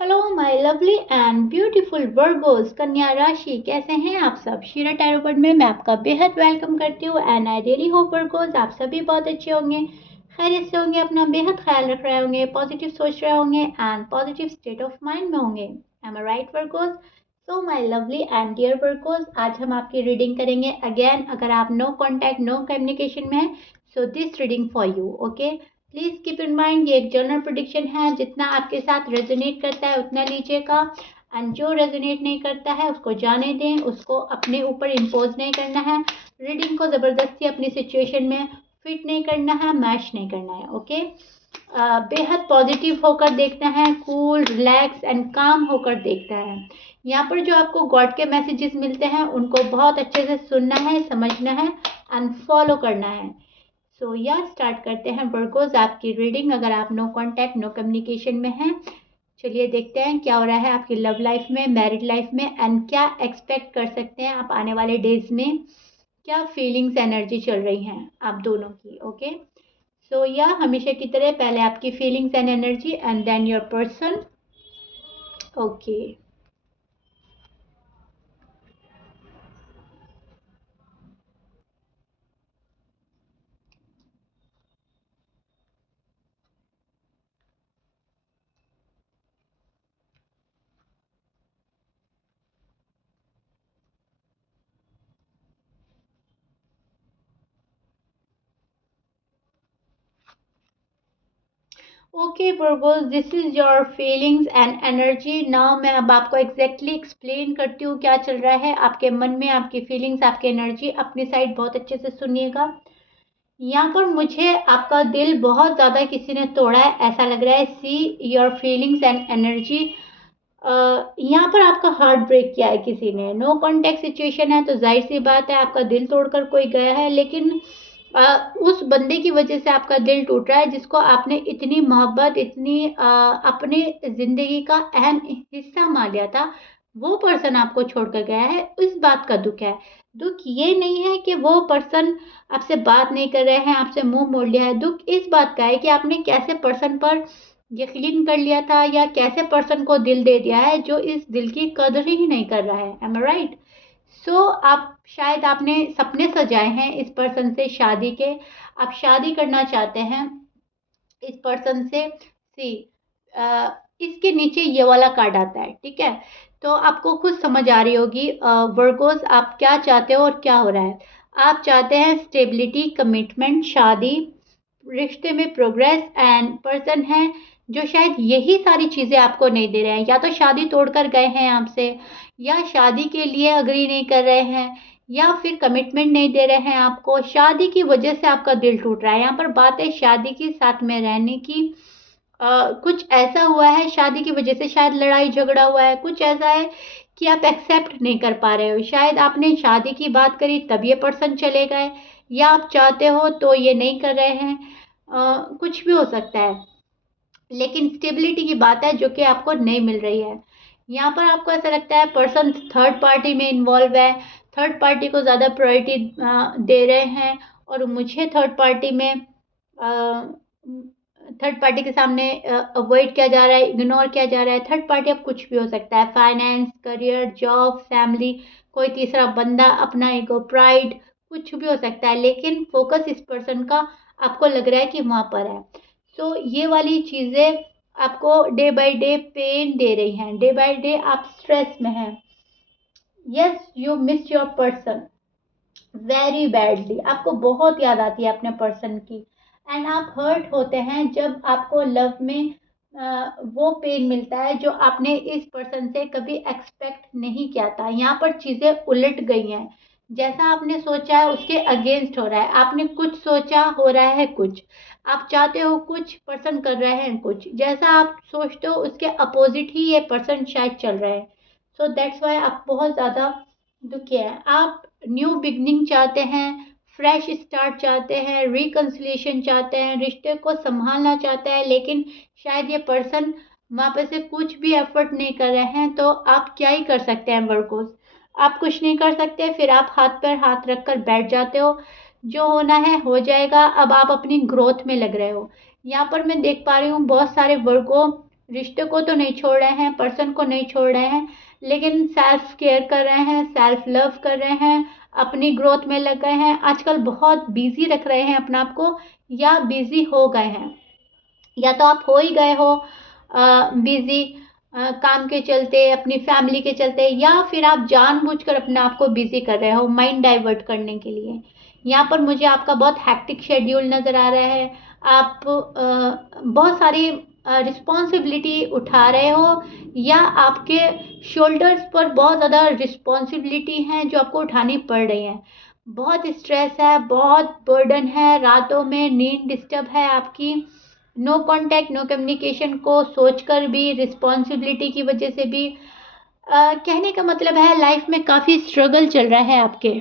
Hello my lovely and beautiful Virgo's कन्या राशि, कैसे हैं आप सब। शीरा टैरो वर्ड में मैं आपका बेहद वेलकम करती हूँ and I really hope Virgo's आप सभी बहुत अच्छे होंगे, खैरियत से होंगे, अपना बेहद ख्याल रख रहे होंगे, पॉजिटिव सोच रहे होंगे and positive state of mind में होंगे। Am I right virgos? So my lovely and dear virgos, आज हम आपकी रीडिंग करेंगे अगेन। अगर आप नो कॉन्टैक्ट नो कम्युनिकेशन में हैं so this reading for you, okay. Please keep in mind ये एक जनरल प्रेडिक्शन है, जितना आपके साथ रेजोनेट करता है उतना लीजिएगा एंड जो रेजोनेट नहीं करता है उसको जाने दें, उसको अपने ऊपर इम्पोज नहीं करना है। रीडिंग को ज़बरदस्ती अपनी सिचुएशन में फिट नहीं करना है, मैच नहीं करना है, ओके। बेहद पॉजिटिव होकर देखना है, कूल रिलैक्स एंड काम होकर देखना है। यहाँ पर जो आपको गॉड के मैसेजेस मिलते हैं उनको बहुत अच्छे से सुनना है, समझना है एंड फॉलो करना है। सो या स्टार्ट करते हैं वर्गोज आपकी रीडिंग। अगर आप नो कांटेक्ट नो कम्युनिकेशन में हैं, चलिए देखते हैं क्या हो रहा है आपकी लव लाइफ में, मैरिड लाइफ में एंड क्या एक्सपेक्ट कर सकते हैं आप आने वाले डेज में। क्या फीलिंग्स एनर्जी चल रही हैं आप दोनों की, ओके। सो या हमेशा की तरह पहले आपकी feelings and energy and then your person, okay. Okay virgos, this is your feelings and energy. Now मैं अब आपको एग्जैक्टली एक्सप्लेन करती हूँ क्या चल रहा है आपके मन में, आपकी फीलिंग्स, आपकी एनर्जी। अपनी साइड बहुत अच्छे से सुनिएगा। यहाँ पर मुझे आपका दिल बहुत ज़्यादा किसी ने तोड़ा है ऐसा लग रहा है। See your feelings and energy. यहाँ पर आपका हार्ट ब्रेक किया है किसी ने। नो कॉन्टेक्ट सिचुएशन है तो जाहिर सी बात है आपका दिल तोड़कर कोई गया है, लेकिन उस बंदे की वजह से आपका दिल टूट रहा है जिसको आपने इतनी मोहब्बत, इतनी अपने जिंदगी का अहम हिस्सा मान लिया था। वो पर्सन आपको छोड़कर गया है, इस बात का दुख है। दुख ये नहीं है कि वो पर्सन आपसे बात नहीं कर रहे हैं, आपसे मुंह मोड़ लिया है। दुख इस बात का है कि आपने कैसे पर्सन पर यकीन कर लिया था या कैसे पर्सन को दिल दे दिया है जो इस दिल की कदर ही नहीं कर रहा है। M I right? सो आप शायद आपने सपने सजाए हैं इस पर्सन से शादी के, आप शादी करना चाहते हैं इस पर्सन से। सी इसके नीचे ये वाला कार्ड आता है, ठीक है। तो आपको खुद समझ आ रही होगी वर्गोस आप क्या चाहते हो और क्या हो रहा है। आप चाहते हैं स्टेबिलिटी, कमिटमेंट, शादी, रिश्ते में प्रोग्रेस एंड पर्सन है जो शायद यही सारी चीज़ें आपको नहीं दे रहे हैं। या तो शादी तोड़कर गए हैं आपसे, या शादी के लिए अग्री नहीं कर रहे हैं, या फिर कमिटमेंट नहीं दे रहे हैं आपको। शादी की वजह से आपका दिल टूट रहा है। यहाँ पर बात है शादी की, साथ में रहने की। कुछ ऐसा हुआ है शादी की वजह से, शायद लड़ाई झगड़ा हुआ है, कुछ ऐसा है कि आप एक्सेप्ट नहीं कर पा रहे हो। शायद आपने शादी की बात करी तब ये पर्सन चले गए, या आप चाहते हो तो ये नहीं कर रहे हैं। कुछ भी हो सकता है, लेकिन स्टेबिलिटी की बात है जो कि आपको नहीं मिल रही है। यहाँ पर आपको ऐसा लगता है पर्सन थर्ड पार्टी में इन्वॉल्व है, थर्ड पार्टी को ज़्यादा प्रायोरिटी दे रहे हैं, और मुझे थर्ड पार्टी में थर्ड पार्टी के सामने अवॉइड किया जा रहा है, इग्नोर किया जा रहा है। थर्ड पार्टी अब कुछ भी हो सकता है, फाइनेंस, करियर, जॉब, फैमिली, कोई तीसरा बंदा, अपना ईगो, प्राइड, कुछ भी हो सकता है, लेकिन फोकस इस पर्सन का आपको लग रहा है कि वहाँ पर है। सो ये वाली चीज़ें आपको डे बाय डे पेन दे रही हैं, डे बाय डे आप स्ट्रेस में हैं। Yes, you miss your person very badly. आपको बहुत याद आती है अपने पर्सन की एंड आप हर्ट होते हैं जब आपको लव में वो पेन मिलता है जो आपने इस पर्सन से कभी एक्सपेक्ट नहीं किया था। यहाँ पर चीज़ें उलट गई हैं, जैसा आपने सोचा है उसके अगेंस्ट हो रहा है। आपने कुछ सोचा, हो रहा है कुछ। आप चाहते हो कुछ, पर्सन कर रहे हैं कुछ। जैसा आप सोचते हो उसके अपोजिट ही ये पर्सन शायद चल रहा है। सो दैट्स वाई आप बहुत ज़्यादा दुखी हैं। आप न्यू बिगनिंग चाहते हैं, फ्रेश स्टार्ट चाहते हैं, रिकन्सिलिएशन चाहते हैं, रिश्ते को संभालना चाहते हैं, लेकिन शायद ये पर्सन वहाँ पे से कुछ भी एफर्ट नहीं कर रहे हैं। तो आप क्या ही कर सकते हैं वर्कोस, आप कुछ नहीं कर सकते। फिर आप हाथ पर हाथ रख कर बैठ जाते हो, जो होना है हो जाएगा। अब आप अपनी ग्रोथ में लग रहे हो। यहाँ पर मैं देख पा रही हूँ बहुत सारे वर्गो रिश्ते को तो नहीं छोड़ रहे हैं, पर्सन को नहीं छोड़ रहे हैं, लेकिन सेल्फ केयर कर रहे हैं, सेल्फ लव कर रहे हैं, अपनी ग्रोथ में लग गए हैं। आजकल बहुत बिजी रख रहे हैं अपने आप को, या बिजी हो गए हैं, या तो आप हो ही गए हो बिजी काम के चलते, अपनी फैमिली के चलते, या फिर आप जानबूझकर अपने आप को बिजी कर रहे हो माइंड डाइवर्ट करने के लिए। यहाँ पर मुझे आपका बहुत हैक्टिक शेड्यूल नज़र आ रहा है। आप बहुत सारी रिस्पॉन्सिबिलिटी उठा रहे हो, या आपके शोल्डर्स पर बहुत ज़्यादा रिस्पॉन्सिबिलिटी हैं जो आपको उठानी पड़ रही हैं। बहुत स्ट्रेस है, बहुत बर्डन है, रातों में नींद डिस्टर्ब है आपकी, नो कांटेक्ट नो कम्युनिकेशन को सोचकर भी, रिस्पॉन्सिबिलिटी की वजह से भी। कहने का मतलब है लाइफ में काफ़ी स्ट्रगल चल रहा है आपके।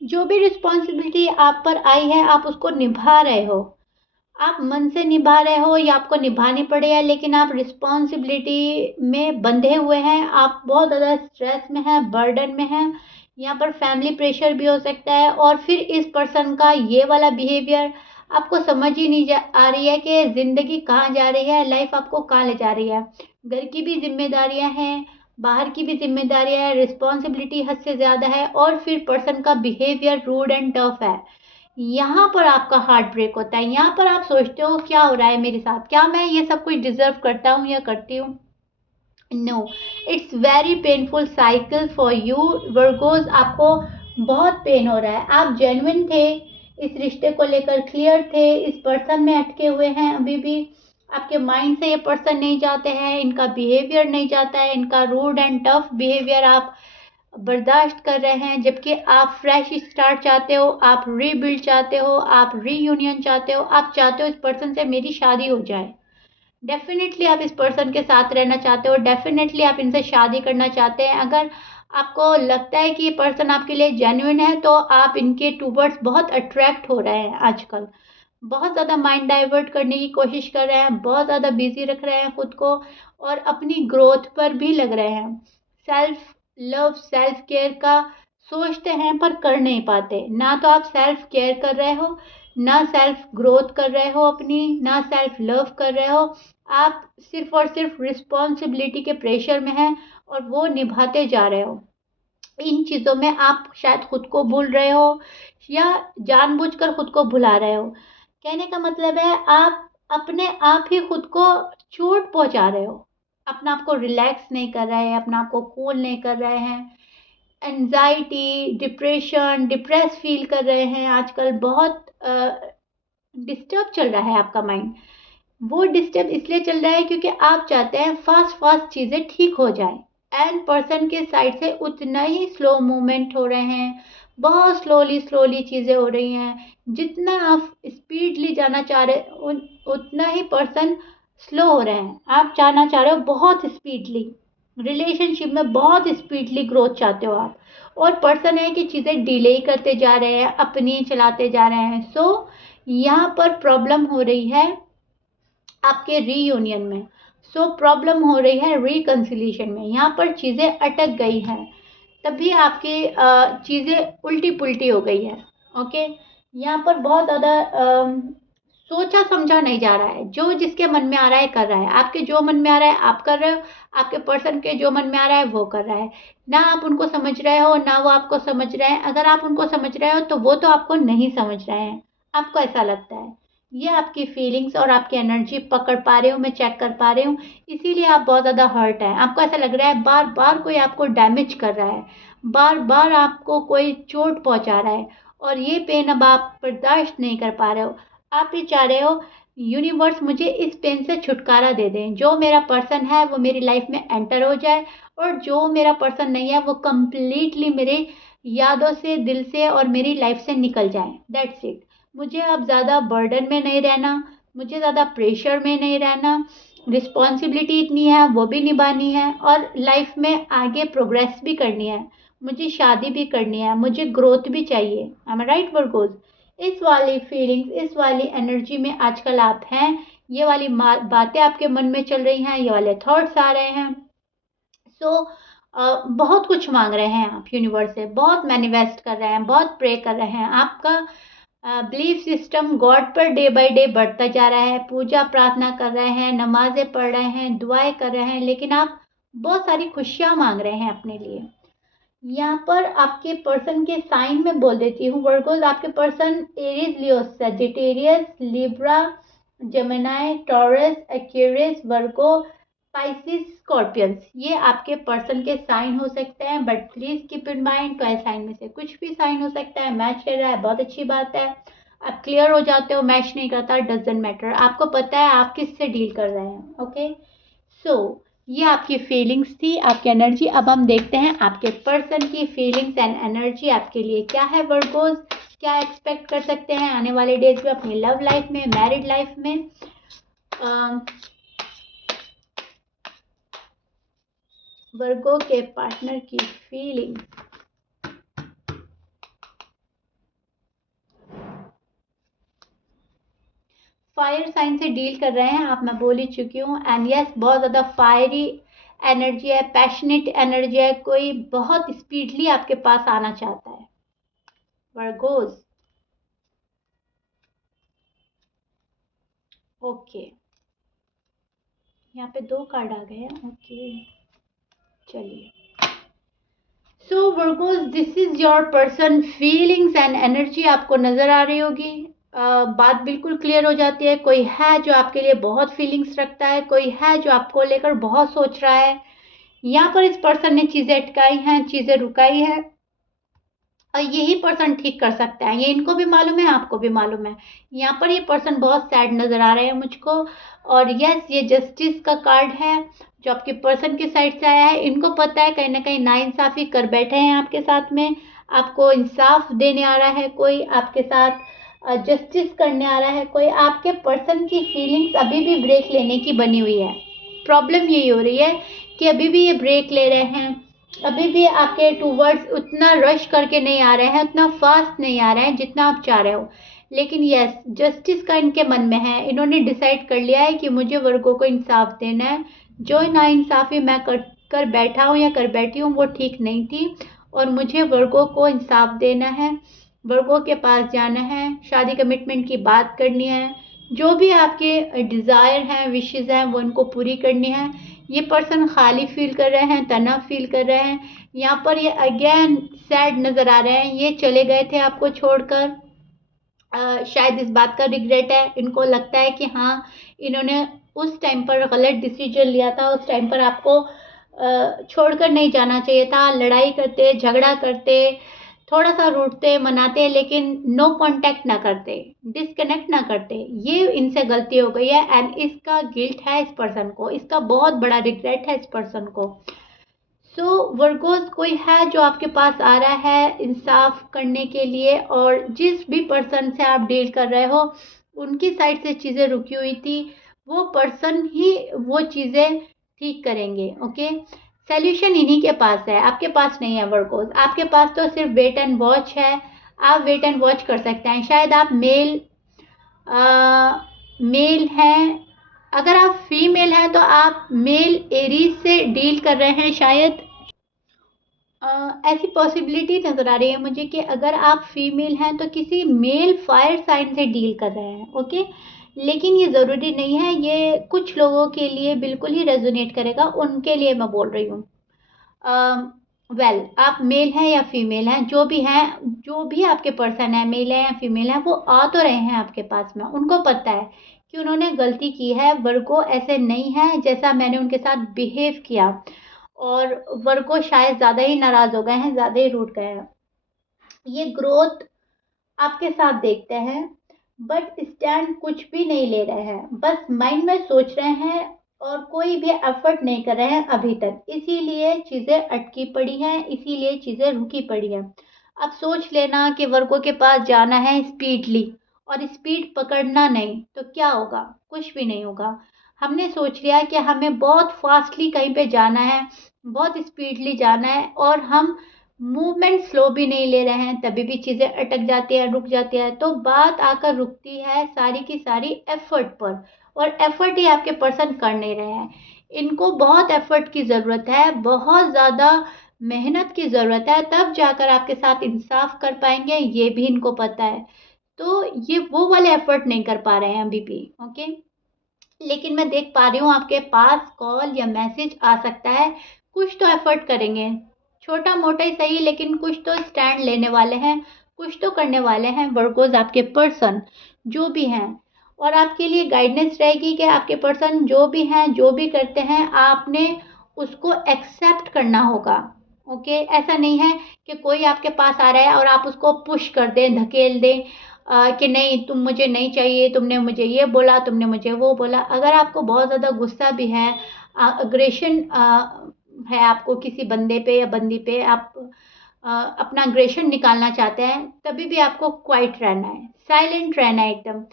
जो भी रिस्पॉन्सिबिलिटी आप पर आई है आप उसको निभा रहे हो, आप मन से निभा रहे हो या आपको निभानी पड़े है, लेकिन आप रिस्पॉन्सिबिलिटी में बंधे हुए हैं, आप बहुत ज़्यादा स्ट्रेस में हैं, बर्डन में हैं। यहाँ पर फैमिली प्रेशर भी हो सकता है, और फिर इस पर्सन का ये वाला बिहेवियर आपको समझ ही नहीं आ रही है कि ज़िंदगी कहाँ जा रही है, लाइफ आपको कहाँ ले जा रही है। घर की भी जिम्मेदारियाँ हैं, बाहर की भी जिम्मेदारियाँ हैं, रिस्पॉन्सिबिलिटी हद से ज़्यादा है, और फिर पर्सन का बिहेवियर रूड एंड टफ है। यहाँ पर आपका हार्ट ब्रेक होता है। यहाँ पर आप सोचते हो क्या हो रहा है मेरे साथ, क्या मैं ये सब कुछ डिजर्व करता हूँ या करती हूँ। No, it's very painful cycle for you virgos. आपको बहुत पेन हो रहा है, आप जेन्युइन थे, इस रिश्ते को लेकर क्लियर थे, इस पर्सन में अटके हुए हैं अभी भी, आपके माइंड से ये पर्सन नहीं जाते हैं, इनका बिहेवियर नहीं जाता है, इनका रूड एंड टफ बिहेवियर आप बर्दाश्त कर रहे हैं, जबकि आप फ्रेश स्टार्ट चाहते हो, आप रीबिल्ड चाहते हो, आप रीयूनियन चाहते हो, आप चाहते हो इस पर्सन से मेरी शादी हो जाए। डेफिनेटली आप इस पर्सन के साथ रहना चाहते हो, डेफिनेटली आप इनसे शादी करना चाहते हैं। अगर आपको लगता है कि ये पर्सन आपके लिए जेन्युइन है, तो आप इनके टूवर्ड्स बहुत अट्रैक्ट हो रहे हैं आजकल। बहुत ज़्यादा माइंड डाइवर्ट करने की कोशिश कर रहे हैं, बहुत ज़्यादा बिजी रख रहे हैं खुद को, और अपनी ग्रोथ पर भी लग रहे हैं। सेल्फ लव सेल्फ केयर का सोचते हैं पर कर नहीं पाते। ना तो आप सेल्फ केयर कर रहे हो, ना सेल्फ ग्रोथ कर रहे हो अपनी, ना सेल्फ लव कर रहे हो। आप सिर्फ और सिर्फ रिस्पॉन्सिबिलिटी के प्रेशर में हैं, और वो निभाते जा रहे हो। इन चीज़ों में आप शायद खुद को भूल रहे हो, या जानबूझकर खुद को भुला रहे हो। कहने का मतलब है आप अपने आप ही खुद को चोट पहुंचा रहे हो, अपने आप को रिलैक्स नहीं कर रहे हैं, अपने आप को कूल नहीं कर रहे हैं। एंजाइटी, डिप्रेशन, डिप्रेस फील कर रहे हैं आजकल। बहुत डिस्टर्ब चल रहा है आपका माइंड। वो डिस्टर्ब इसलिए चल रहा है क्योंकि आप चाहते हैं फास्ट फास्ट चीज़ें ठीक हो जाए, एंड पर्सन के साइड से उतना ही स्लो मूवमेंट हो रहे हैं, बहुत स्लोली स्लोली चीज़ें हो रही हैं। जितना आप स्पीडली जाना चाह रहे उतना ही पर्सन स्लो हो रहे हैं। आप जाना चाह रहे हो बहुत स्पीडली, रिलेशनशिप में बहुत स्पीडली ग्रोथ चाहते हो आप, और पर्सन है कि चीज़ें डिले करते जा रहे हैं, अपनी चलाते जा रहे हैं। सो यहाँ पर प्रॉब्लम हो रही है आपके रीयूनियन में। सो प्रॉब्लम हो रही है रिकन्सिलिएशन में। यहाँ पर चीज़ें अटक गई हैं, तभी आपकी चीज़ें उल्टी पुल्टी हो गई है। ओके, यहाँ पर बहुत ज़्यादा सोचा समझा नहीं जा रहा है। जो जिसके मन में आ रहा है कर रहा है, आपके जो मन में आ रहा है आप कर रहे हो, आपके पर्सन के जो मन में आ रहा है वो कर रहा है। ना आप उनको समझ रहे हो, ना वो आपको समझ रहे हैं। अगर आप उनको समझ रहे हो तो वो तो आपको नहीं समझ रहे हैं, आपको ऐसा लगता है। ये आपकी फीलिंग्स और आपकी एनर्जी पकड़ पा रही हूँ, मैं चेक कर पा रही हूँ, इसीलिए आप बहुत ज़्यादा हर्ट हैं। आपको ऐसा लग रहा है बार बार कोई आपको डैमेज कर रहा है, बार बार आपको कोई चोट पहुँचा रहा है, और ये पेन अब आप बर्दाश्त नहीं कर पा रहे हो। आप ये चाह रहे हो यूनिवर्स मुझे इस पेन से छुटकारा दे दें, जो मेरा पर्सन है वो मेरी लाइफ में एंटर हो जाए, और जो मेरा पर्सन नहीं है वो कम्प्लीटली मेरे यादों से, दिल से और मेरी लाइफ से निकल जाए। That's it. मुझे अब ज़्यादा बर्डन में नहीं रहना, मुझे ज़्यादा प्रेशर में नहीं रहना। रिस्पॉन्सिबिलिटी इतनी है वो भी निभानी है, और लाइफ में आगे प्रोग्रेस भी करनी है, मुझे शादी भी करनी है, मुझे ग्रोथ भी चाहिए। I am right Virgos? इस वाली फीलिंग्स, इस वाली एनर्जी में आजकल आप हैं। ये वाली बातें आपके मन में चल रही हैं, ये वाले थॉट्स आ रहे हैं। सो बहुत कुछ मांग रहे हैं आप यूनिवर्स से, बहुत मैनिफेस्ट कर रहे हैं, बहुत प्रे कर रहे हैं। आपका belief system God per day by day बढ़ता जा रहा है, पूजा प्रार्थना कर रहे हैं, नमाजें पढ़ रहे हैं, दुआएं कर रहे हैं, लेकिन आप बहुत सारी खुशियां मांग रहे हैं अपने लिए। यहाँ पर आपके पर्सन के साइन में बोल देती हूँ वर्गोस, आपके person Aries, Leo, Sagittarius, Libra, Gemini, Taurus, Aquarius, Virgo, Pisces, scorpions, ये आपके पर्सन के साइन हो सकते हैं। But please keep in mind 12 sign में से कुछ भी साइन हो सकता है। मैच ले रहा है, बहुत अच्छी बात है, आप क्लियर हो जाते हो। मैच नहीं करता, डजंट मैटर, आपको पता है आप किससे डील कर रहे हैं। ओके, सो ये आपकी फीलिंग्स थी, आपकी एनर्जी। अब हम देखते हैं आपके पर्सन की फीलिंग्स एंड एनर्जी आपके लिए क्या है वर्गोस, क्या एक्सपेक्ट कर सकते हैं आने वाले डेज में अपनी लव लाइफ में, मैरिड लाइफ में। वर्गो के पार्टनर की फीलिंग। फायर साइन से डील कर रहे हैं आप, मैं बोल ही चुकी हूँ। एंड यस, बहुत ज़्यादा फायरी एनर्जी है, पैशनेट एनर्जी है, कोई बहुत स्पीडली आपके पास आना चाहता है वर्गोस। ओके, यहाँ पे 2 कार्ड आ गए हैं। ओके, चलिए। So Virgos, this is your person feelings and energy आपको नजर आ रही होगी। बात बिल्कुल क्लियर हो जाती है। कोई है जो आपके लिए बहुत फीलिंग्स रखता है, कोई है जो आपको लेकर बहुत सोच रहा है। यहाँ पर इस पर्सन ने चीजें अटकाई हैं, चीजें रुकाई है, और यही पर्सन ठीक कर सकता है। ये इनको भी मालूम है, आपको भी मालूम है। यहाँ पर ये पर्सन बहुत सैड नजर आ रहे हैं मुझको। और यस, ये जस्टिस का कार्ड है जो आपके पर्सन की साइड से आया है। इनको पता है कहीं ना कहीं नाइंसाफी कर बैठे हैं आपके साथ में, आपको इंसाफ देने आ रहा है कोई, आपके साथ जस्टिस करने आ रहा है कोई। आपके पर्सन की फीलिंग्स अभी भी ब्रेक लेने की बनी हुई है। प्रॉब्लम यही हो रही है कि अभी भी ये ब्रेक ले रहे हैं, अभी भी आपके टूवर्ड्स उतना रश करके नहीं आ रहे हैं, उतना फास्ट नहीं आ रहे हैं जितना आप चाह रहे हो। लेकिन यस, जस्टिस का इनके मन में है। इन्होंने डिसाइड कर लिया है कि मुझे वर्गों को इंसाफ देना है। जो नाइंसाफी मैं कर बैठा हूँ या कर बैठी हूँ वो ठीक नहीं थी, और मुझे वर्गों को इंसाफ देना है। वर्गों के पास जाना है, शादी कमिटमेंट की बात करनी है, जो भी आपके डिज़ायर हैं, विशेज़ हैं, वो उनको पूरी करनी है। ये पर्सन खाली फील कर रहे हैं, तनाव फील कर रहे हैं। यहाँ पर ये अगेन सैड नज़र आ रहे हैं। ये चले गए थे आपको छोड़कर, शायद इस बात का रिग्रेट है। इनको लगता है कि हाँ, इन्होंने उस टाइम पर गलत डिसीजन लिया था, उस टाइम पर आपको छोड़कर नहीं जाना चाहिए था। लड़ाई करते, झगड़ा करते, थोड़ा सा रूठते, मनाते, लेकिन नो कांटेक्ट ना करते, डिस्कनेक्ट ना करते। ये इनसे गलती हो गई है एंड इसका गिल्ट है इस पर्सन को, इसका बहुत बड़ा रिग्रेट है इस पर्सन को। सो वर्गोस, कोई है जो आपके पास आ रहा है इंसाफ करने के लिए, और जिस भी पर्सन से आप डील कर रहे हो उनकी साइड से चीज़ें रुकी हुई थी, वो पर्सन ही वो चीज़ें ठीक करेंगे। ओके, सॉल्यूशन इन्हीं के पास है, आपके पास नहीं है वर्गोस। आपके पास तो सिर्फ वेट एंड वॉच है। आप वेट एंड वॉच कर सकते हैं। शायद आप मेल हैं, अगर आप फीमेल हैं तो आप मेल एरीज से डील कर रहे हैं शायद। ऐसी पॉसिबिलिटी नज़र आ रही है मुझे कि अगर आप फीमेल हैं तो किसी मेल फायर साइन से डील कर रहे हैं। ओके, लेकिन ये ज़रूरी नहीं है, ये कुछ लोगों के लिए बिल्कुल ही रेजोनेट करेगा, उनके लिए मैं बोल रही हूँ। वेल, आप मेल हैं या फीमेल हैं, जो भी हैं, जो भी आपके पर्सन है, मेल है या फीमेल है, वो आ तो रहे हैं आपके पास में। उनको पता है कि उन्होंने गलती की है। वर्गो ऐसे नहीं है जैसा मैंने उनके साथ बिहेव किया, और वर्गो शायद ज़्यादा ही नाराज़ हो गए हैं, ज़्यादा ही रूठ गए हैं। ये ग्रोथ आपके साथ देखते हैं, बट स्टैंड कुछ भी नहीं ले रहे हैं, बस माइंड में सोच रहे हैं और कोई भी एफर्ट नहीं कर रहे हैं अभी तक। इसीलिए चीज़ें अटकी पड़ी हैं, इसीलिए चीज़ें रुकी पड़ी हैं। अब सोच लेना कि वर्गों के पास जाना है स्पीडली, और स्पीड पकड़ना नहीं, तो क्या होगा? कुछ भी नहीं होगा। हमने सोच लिया कि हमें बहुत फास्टली कहीं पे जाना है, बहुत स्पीडली जाना है, और हम मूवमेंट स्लो भी नहीं ले रहे हैं, तभी भी चीज़ें अटक जाती हैं, रुक जाती है। तो बात आकर रुकती है सारी की सारी एफर्ट पर, और एफर्ट ही आपके पर्सन कर नहीं रहे हैं। इनको बहुत एफर्ट की ज़रूरत है, बहुत ज़्यादा मेहनत की ज़रूरत है, तब जाकर आपके साथ इंसाफ कर पाएंगे, ये भी इनको पता है। तो ये वो वाले एफर्ट नहीं कर पा रहे हैं अभी भी, ओके। लेकिन मैं देख पा रही हूँ आपके पास कॉल या मैसेज आ सकता है, कुछ तो एफर्ट करेंगे, छोटा मोटा ही सही, लेकिन कुछ तो स्टैंड लेने वाले हैं, कुछ तो करने वाले हैं वर्गोज आपके पर्सन जो भी हैं। और आपके लिए गाइडेंस रहेगी कि आपके पर्सन जो भी हैं, जो भी करते हैं, आपने उसको एक्सेप्ट करना होगा, ओके। ऐसा नहीं है कि कोई आपके पास आ रहा है और आप उसको पुश कर दें, धकेल दें, कि नहीं तुम मुझे नहीं चाहिए, तुमने मुझे ये बोला, तुमने मुझे वो बोला। अगर आपको बहुत ज़्यादा गुस्सा भी है, अग्रेशन है आपको किसी बंदे पे या बंदी पे, आप अपना अग्रेशन निकालना चाहते हैं, तभी भी आपको क्वाइट रहना है, साइलेंट रहना है, एकदम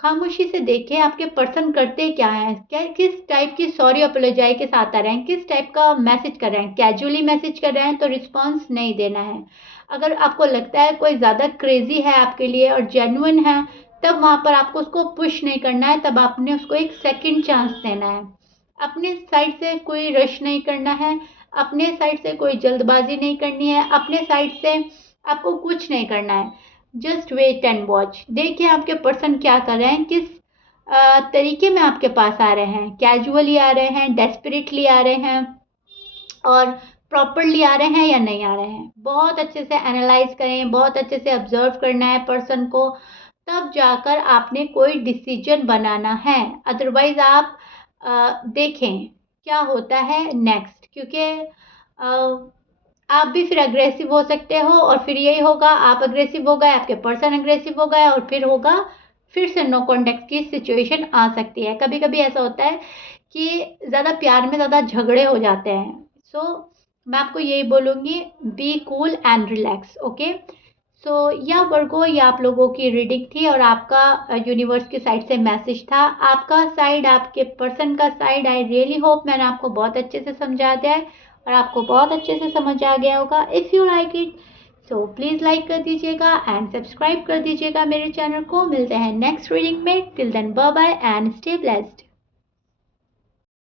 खामोशी से देखें आपके पर्सन करते क्या हैं, क्या किस टाइप की सॉरी अपोलोजाई के साथ आ रहे हैं, किस टाइप का मैसेज कर रहे हैं। कैजुअली मैसेज कर रहे हैं तो रिस्पॉन्स नहीं देना है। अगर आपको लगता है कोई ज़्यादा क्रेजी है आपके लिए और जेन्युइन है, तब वहाँ पर आपको उसको पुश नहीं करना है, तब आपने उसको एक सेकंड चांस देना है। अपने साइड से कोई रश नहीं करना है, अपने साइड से कोई जल्दबाजी नहीं करनी है, अपने साइड से आपको कुछ नहीं करना है। जस्ट वेट एंड वॉच, देखिए आपके पर्सन क्या कर रहे हैं, किस तरीके में आपके पास आ रहे हैं, कैजुअली आ रहे हैं, डेस्परेटली आ रहे हैं, और प्रॉपरली आ रहे हैं या नहीं आ रहे हैं। बहुत अच्छे से एनालाइज करें, बहुत अच्छे से ऑब्जर्व करना है पर्सन को, तब जाकर आपने कोई डिसीजन बनाना है। अदरवाइज आप देखें क्या होता है नेक्स्ट, क्योंकि आप भी फिर अग्रेसिव हो सकते हो, और फिर यही होगा, आप अग्रेसिव हो गए, आपके पर्सन अग्रेसिव हो गए, और फिर होगा, फिर से नो कॉन्टेक्ट की सिचुएशन आ सकती है। कभी कभी ऐसा होता है कि ज़्यादा प्यार में ज़्यादा झगड़े हो जाते हैं। सो मैं आपको यही बोलूँगी, be cool and relax, okay. So या वर्गो, ये आप लोगों की रीडिंग थी, और आपका यूनिवर्स की साइड से मैसेज था। आपका साइड, आपके पर्सन का साइड, आई रियली होप मैंने आपको बहुत अच्छे से समझा दिया है और आपको बहुत अच्छे से समझ आ गया होगा। If you like it, so please like कर दीजिएगा एंड सब्सक्राइब कर दीजिएगा मेरे चैनल को। मिलते हैं नेक्स्ट रीडिंग में, till then bye bye and stay blessed.